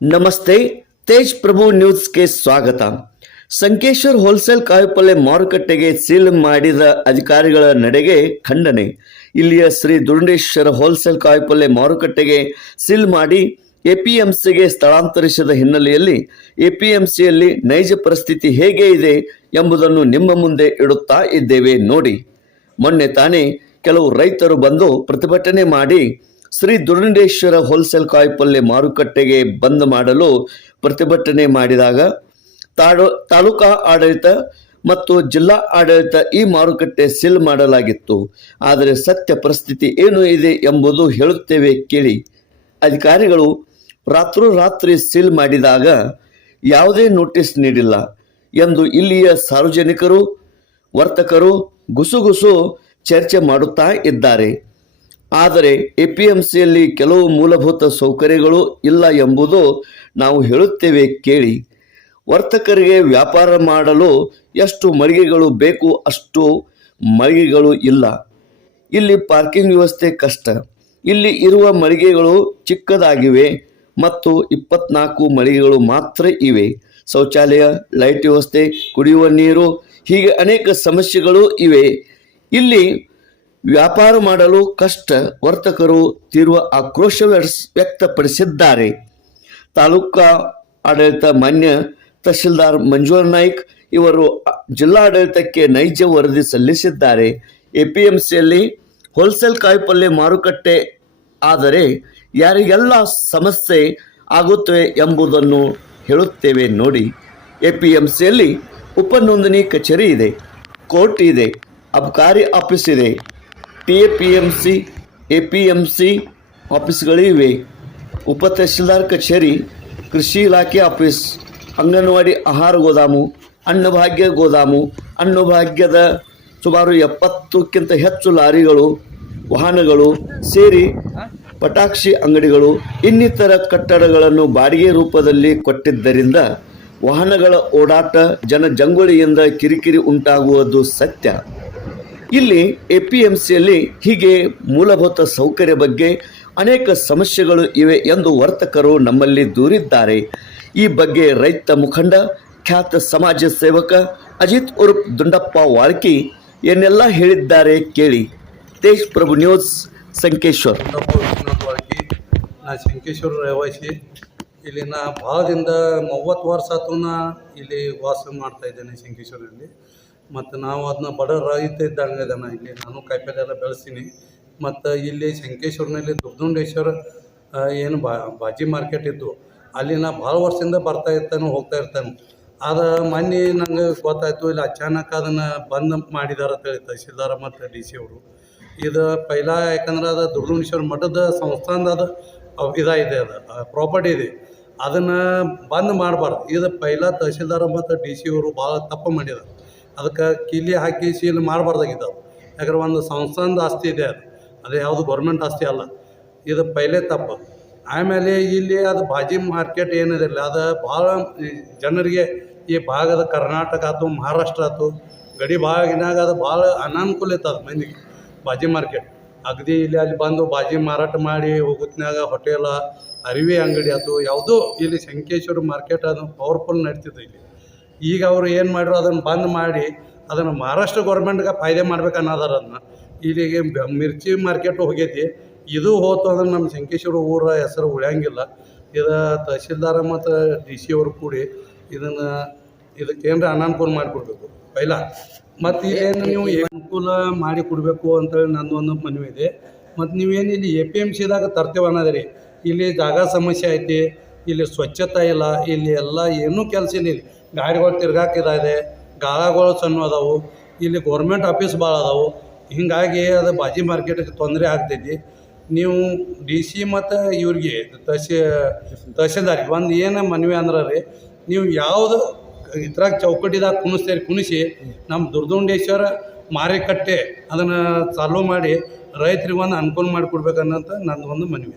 ನಮಸ್ತೆ, ತೇಜ್ ಪ್ರಭು ನ್ಯೂಸ್ಗೆ ಸ್ವಾಗತ. ಸಂಕೇಶ್ವರ್ ಹೋಲ್ಸೇಲ್ ಕಾಯಿಪಲ್ಲೆ ಮಾರುಕಟ್ಟೆಗೆ ಸೀಲ್ ಮಾಡಿದ ಅಧಿಕಾರಿಗಳ ನಡೆಗೆ ಖಂಡನೆ. ಇಲ್ಲಿಯ ಶ್ರೀ ದುರುಂಡೇಶ್ವರ ಹೋಲ್ಸೇಲ್ ಕಾಯಿಪಲ್ಲೆ ಮಾರುಕಟ್ಟೆಗೆ ಸೀಲ್ ಮಾಡಿ ಎಪಿಎಂಸಿಗೆ ಸ್ಥಳಾಂತರಿಸಿದ ಹಿನ್ನೆಲೆಯಲ್ಲಿ ಎಪಿಎಂಸಿಯಲ್ಲಿ ನೈಜ ಪರಿಸ್ಥಿತಿ ಹೇಗೆ ಇದೆ ಎಂಬುದನ್ನು ನಿಮ್ಮ ಮುಂದೆ ಇಡುತ್ತಾ ಇದ್ದೇವೆ ನೋಡಿ. ಮೊನ್ನೆ ತಾನೇ ಕೆಲವು ರೈತರು ಬಂದು ಪ್ರತಿಭಟನೆ ಮಾಡಿ ಶ್ರೀ ದುರುಂಡೇಶ್ವರ ಹೋಲ್ಸೇಲ್ ಕಾಯಿಪಲ್ಯ ಮಾರುಕಟ್ಟೆಗೆ ಬಂದ್ ಮಾಡಲು ಪ್ರತಿಭಟನೆ ಮಾಡಿದಾಗ ತಾಡು, ತಾಲೂಕಾ ಆಡಳಿತ ಮತ್ತು ಜಿಲ್ಲಾ ಆಡಳಿತ ಈ ಮಾರುಕಟ್ಟೆ ಸೀಲ್ ಮಾಡಲಾಗಿತ್ತು. ಆದರೆ ಸತ್ಯ ಪರಿಸ್ಥಿತಿ ಏನು ಇದೆ ಎಂಬುದು ಹೇಳುತ್ತೇವೆ ಕೇಳಿ. ಅಧಿಕಾರಿಗಳು ರಾತ್ರೋರಾತ್ರಿ ಸೀಲ್ ಮಾಡಿದಾಗ ಯಾವುದೇ ನೋಟಿಸ್ ನೀಡಿಲ್ಲ ಎಂದು ಇಲ್ಲಿಯ ಸಾರ್ವಜನಿಕರು, ವರ್ತಕರು ಗುಸುಗುಸು ಚರ್ಚೆ ಮಾಡುತ್ತಾ ಇದ್ದಾರೆ. ಆದರೆ ಎಪಿಎಂಸಿಯಲ್ಲಿ ಕೆಲವು ಮೂಲಭೂತ ಸೌಕರ್ಯಗಳು ಇಲ್ಲ ಎಂಬುದು ನಾವು ಹೇಳುತ್ತೇವೆ ಕೇಳಿ. ವರ್ತಕರಿಗೆ ವ್ಯಾಪಾರ ಮಾಡಲು ಎಷ್ಟು ಮಳಿಗೆಗಳು ಬೇಕು ಅಷ್ಟು ಮಳಿಗೆಗಳು ಇಲ್ಲ. ಇಲ್ಲಿ ಪಾರ್ಕಿಂಗ್ ವ್ಯವಸ್ಥೆ ಕಷ್ಟ. ಇಲ್ಲಿ ಇರುವ ಮಳಿಗೆಗಳು ಚಿಕ್ಕದಾಗಿವೆ ಮತ್ತು ಇಪ್ಪತ್ನಾಲ್ಕು ಮಳಿಗೆಗಳು ಮಾತ್ರ ಇವೆ. ಶೌಚಾಲಯ, ಲೈಟ್ ವ್ಯವಸ್ಥೆ, ಕುಡಿಯುವ ನೀರು ಹೀಗೆ ಅನೇಕ ಸಮಸ್ಯೆಗಳು ಇವೆ. ಇಲ್ಲಿ ವ್ಯಾಪಾರ ಮಾಡಲು ಕಷ್ಟ ವರ್ತಕರು ತೀವ್ರ ಆಕ್ರೋಶ ವ್ಯಕ್ತಪಡಿಸಿದ್ದಾರೆ. ತಾಲೂಕಾ ಆಡಳಿತ ಮಾನ್ಯ ತಹಶೀಲ್ದಾರ್ ಮಂಜುವರ್ ನಾಯ್ಕ್ ಇವರು ಜಿಲ್ಲಾಡಳಿತಕ್ಕೆ ನೈಜ ವರದಿ ಸಲ್ಲಿಸಿದ್ದಾರೆ. ಎಪಿಎಂಸಿಯಲ್ಲಿ ಹೋಲ್ಸೇಲ್ ಕಾಯಿಪಲ್ಲೆ ಮಾರುಕಟ್ಟೆ ಆದರೆ ಯಾರಿಗೆಲ್ಲ ಸಮಸ್ಯೆ ಆಗುತ್ತವೆ ಎಂಬುದನ್ನು ಹೇಳುತ್ತೇವೆ ನೋಡಿ. ಎಪಿಎಂಸಿಯಲ್ಲಿ ಉಪನೋಂದಣಿ ಕಚೇರಿ ಇದೆ, ಕೋರ್ಟ್ ಇದೆ, ಅಬಕಾರಿ ಆಫೀಸ್ ಇದೆ. T A, P M C, A P M C ಆಫೀಸ್ಗಳಿವೆ ಉಪ ತಹಶೀಲ್ದಾರ್ ಕಚೇರಿ, ಕೃಷಿ ಇಲಾಖೆ ಆಫೀಸ್, ಅಂಗನವಾಡಿ ಆಹಾರ ಗೋದಾಮು, ಅನ್ನಭಾಗ್ಯ ಗೋದಾಮು, ಅನ್ನಭಾಗ್ಯದ ಸುಮಾರು ಎಪ್ಪತ್ತಕ್ಕಿಂತ ಹೆಚ್ಚು ಲಾರಿಗಳು, ವಾಹನಗಳು ಸೇರಿ ಪಟಾಕ್ಷಿ ಅಂಗಡಿಗಳು, ಇನ್ನಿತರ ಕಟ್ಟಡಗಳನ್ನು ಬಾಡಿಗೆ ರೂಪದಲ್ಲಿ ಕೊಟ್ಟಿದ್ದರಿಂದ ವಾಹನಗಳ ಓಡಾಟ ಜನಜಂಗುಳಿಯಿಂದ ಕಿರಿಕಿರಿ ಉಂಟಾಗುವುದು ಸತ್ಯ. ಇಲ್ಲಿ ಎಪಿಎಂಸಿಯಲ್ಲಿ ಹೀಗೆ ಮೂಲಭೂತ ಸೌಕರ್ಯ ಬಗ್ಗೆ ಅನೇಕ ಸಮಸ್ಯೆಗಳು ಇವೆ ಎಂದು ವರ್ತಕರು ನಮ್ಮಲ್ಲಿ ದೂರಿದ್ದಾರೆ. ಈ ಬಗ್ಗೆ ರೈತ ಮುಖಂಡ, ಖ್ಯಾತ ಸಮಾಜ ಸೇವಕ ಅಜಿತ್ ಉರ್ಫ್ ದುಂಡಪ್ಪ ವಾಳ್ಕಿ ಏನೆಲ್ಲ ಹೇಳಿದ್ದಾರೆ ಕೇಳಿ. ತೇಜ್ ಪ್ರಭು ನ್ಯೂಸ್, ಸಂಕೇಶ್ವರ್. ಸಂಕೇಶ್ವರ ಶಂಕೇಶ್ವರ ಇಲ್ಲಿ ನಾ ಭಾಳದಿಂದ ಮೂವತ್ತು ವರ್ಷ ಆತು ಇಲ್ಲಿ ವಾಸ ಮಾಡ್ತಾ ಇದ್ದೇನೆ ಶಂಕೇಶ್ವರಲ್ಲಿ ಮತ್ತು ನಾವು ಅದನ್ನ ಬಡ ರೈತ ಇದ್ದಂಗೆ ಅದನ್ನು ಇಲ್ಲಿ ನಾನು ಕಾಯಿಪಲ್ಲೆ ಎಲ್ಲ ಬೆಳೆಸ್ತೀನಿ. ಮತ್ತು ಇಲ್ಲಿ ಶಂಕೇಶ್ವರನಲ್ಲಿ ದುರ್ದುಂಡೇಶ್ವರ ಏನು ಬಾಜಿ ಮಾರ್ಕೆಟ್ ಇತ್ತು ಅಲ್ಲಿ ನಾ ಭಾಳ ವರ್ಷದಿಂದ ಬರ್ತಾ ಇರ್ತಾನೆ, ಹೋಗ್ತಾ ಇರ್ತಾನೆ. ಅದು ಮೊನ್ನೆ ನಂಗೆ ಗೊತ್ತಾಯಿತು, ಇಲ್ಲಿ ಅಚಾನಕ್ ಅದನ್ನು ಬಂದ್ ಮಾಡಿದಾರೆ ಅಂತ ಹೇಳಿ ತಹಶೀಲ್ದಾರ ಮತ್ತು ಡಿ ಸಿ ಅವರು. ಇದು ಪೈಲ ಯಾಕಂದ್ರೆ ಅದು ದುರ್ಗುಣೇಶ್ವರ ಮಠದ ಸಂಸ್ಥಾನದ ಅದು ಇದಾಗಿದೆ ಅದು ಪ್ರಾಪರ್ಟಿ ಇದೆ. ಅದನ್ನು ಬಂದ್ ಮಾಡಬಾರ್ದು. ಇದು ಪೈಲ ತಹಶೀಲ್ದಾರ ಮತ್ತು ಡಿ ಸಿ ಅವರು ಭಾಳ ತಪ್ಪು ಮಾಡಿದ್ದಾರೆ ಅದಕ್ಕೆ ಕೀಲಿ ಹಾಕಿ ಸೀಲ್ ಮಾಡಬಾರ್ದಾಗಿತ್ತು ಯಾಕಂದ್ರೆ ಒಂದು ಸಂಸ್ಥಾನದ ಆಸ್ತಿ ಇದೆ ಅದು. ಅದು ಯಾವುದು ಗೌರ್ಮೆಂಟ್ ಆಸ್ತಿ ಅಲ್ಲ. ಇದು ಪೈಲೆ ತಪ್ಪು. ಆಮೇಲೆ ಇಲ್ಲಿ ಅದು ಬಾಜಿ ಮಾರ್ಕೆಟ್ ಏನಿದಿಲ್ಲ, ಅದು ಭಾಳ ಜನರಿಗೆ ಈ ಭಾಗದ ಕರ್ನಾಟಕ ಆಯ್ತು, ಮಹಾರಾಷ್ಟ್ರ ಆಯ್ತು, ಗಡಿ ಭಾಗಿನಾಗ ಅದು ಭಾಳ ಅನಾನುಕೂಲ ಇತ್ತು ಅದು ಮಂದಿಗೆ ಬಾಜಿ ಮಾರ್ಕೆಟ್. ಅಗದಿ ಇಲ್ಲಿ ಅಲ್ಲಿ ಬಂದು ಬಾಜಿ ಮಾರಾಟ ಮಾಡಿ ಹೋಗುತ್ನ್ಯಾಗ ಹೋಟೆಲ ಅರಿವಿ ಅಂಗಡಿ ಆಯ್ತು, ಯಾವುದೋ ಇಲ್ಲಿ ಶಂಕೇಶ್ವರ ಮಾರ್ಕೆಟ್ ಅದು ಪವರ್ಫುಲ್ ನಡೀತಿದೆ ಇಲ್ಲಿ. ಈಗ ಅವರು ಏನು ಮಾಡ್ರು ಅದನ್ನು ಬಂದ್ ಮಾಡಿ ಅದನ್ನು ಮಹಾರಾಷ್ಟ್ರ ಗೌರ್ಮೆಂಟ್ಗೆ ಫಾಯ್ದೆ ಮಾಡ್ಬೇಕು ಅನ್ನೋದಾರ ಅದನ್ನ ಇಲ್ಲಿಗೆ ಮಿರ್ಚಿ ಮಾರ್ಕೆಟ್ ಹೋಗೈತಿ. ಇದು ಹೋತು ಅಂದ್ರೆ ನಮ್ಮ ಶಂಕೇಶ್ವರ ಊರ ಹೆಸರು ಉಳಿಯಂಗಿಲ್ಲ. ಇದು ತಹಶೀಲ್ದಾರ ಮತ್ತು ಡಿ ಸಿ ಅವರು ಕೂಡಿ ಇದನ್ನು ಇದಕ್ಕೆ ಏನರ ಅನಾನುಕೂಲ ಮಾಡಿಕೊಡ್ಬೇಕು. ಪೈಲ ಮತ್ತು ಏನು ನೀವು ಅನುಕೂಲ ಮಾಡಿ ಕೊಡಬೇಕು ಅಂತೇಳಿ ನಂದು ಒಂದು ಮನವಿ ಇದೆ ಮತ್ತು ನೀವೇನು ಇಲ್ಲಿ ಎ ಪಿ ಎಂ ಸಿದಾಗ ತರ್ತೇವೆ ಅನ್ನೋದ್ರಿ. ಇಲ್ಲಿ ಜಾಗ ಸಮಸ್ಯೆ ಐತಿ. ಇಲ್ಲಿ ಸ್ವಚ್ಛತೆ ಇಲ್ಲ, ಇಲ್ಲಿ ಎಲ್ಲ ಏನೂ ಕೆಲಸ ಇಲ್ಲ. ಗಾಡಿಗಳು ತಿರ್ಗಾಕಿದೆ ಗಾಳಗಳು ಸಣ್ಣ ಅದಾವು. ಇಲ್ಲಿ ಗೌರ್ಮೆಂಟ್ ಆಫೀಸ್ ಭಾಳ ಅದಾವು. ಹೀಗಾಗಿ ಅದು ಬಾಜಿ ಮಾರ್ಕೆಟಿಗೆ ತೊಂದರೆ ಆಗ್ತೈತಿ. ನೀವು ಡಿ ಸಿ ಮತ್ತು ಇವ್ರಿಗೆ ತಹಶೀ ತಹಶೀಲ್ದಾರಿಗೆ ಒಂದು ಏನು ಮನವಿ ಅಂದ್ರೆ ರೀ, ನೀವು ಯಾವುದು ಇದ್ರಾಗ ಚೌಕಟ್ಟಿದಾಗ ಕುಣಿಸ್ತೀರಿ, ಕುಣಿಸಿ ನಮ್ಮ ದುರ್ದುಂಡೇಶ್ವರ ಮಾರಿಕಟ್ಟೆ ಅದನ್ನು ಚಾಲೂ ಮಾಡಿ ರೈತರಿಗೆ ಒಂದು ಅನುಕೂಲ ಮಾಡಿಕೊಡ್ಬೇಕನ್ನೋಂಥ ನಂದು ಒಂದು ಮನವಿ.